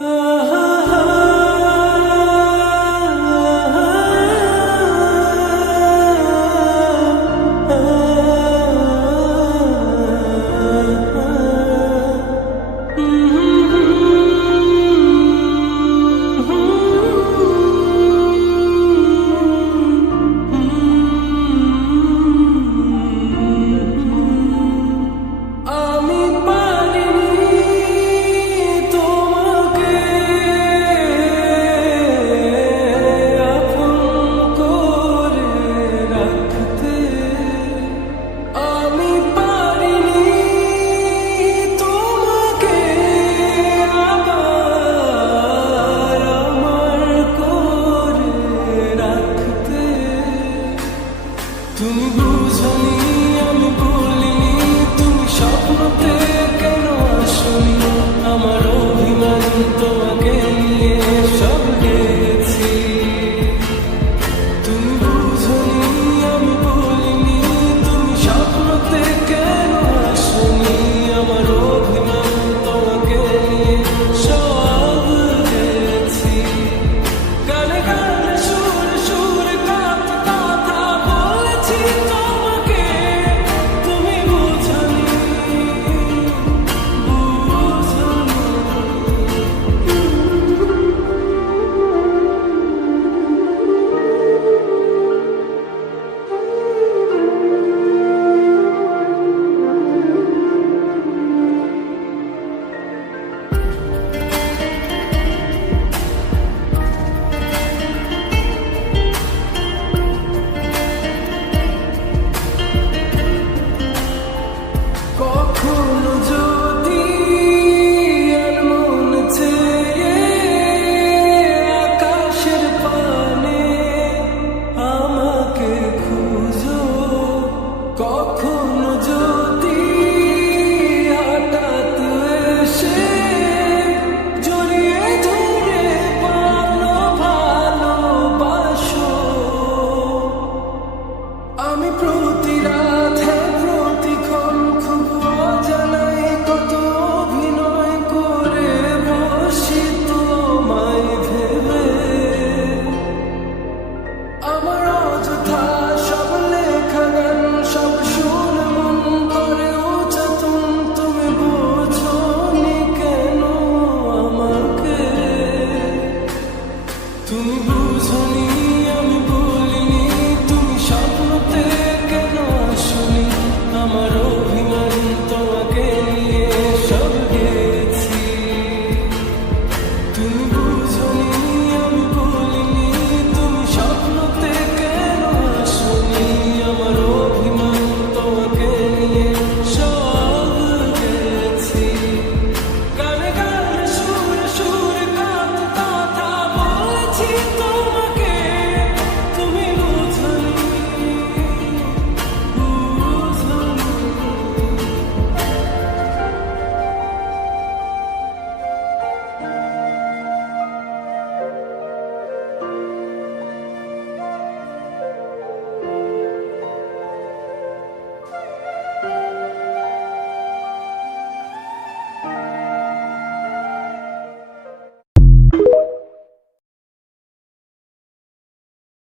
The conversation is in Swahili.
Oh. তুমি বুঝবে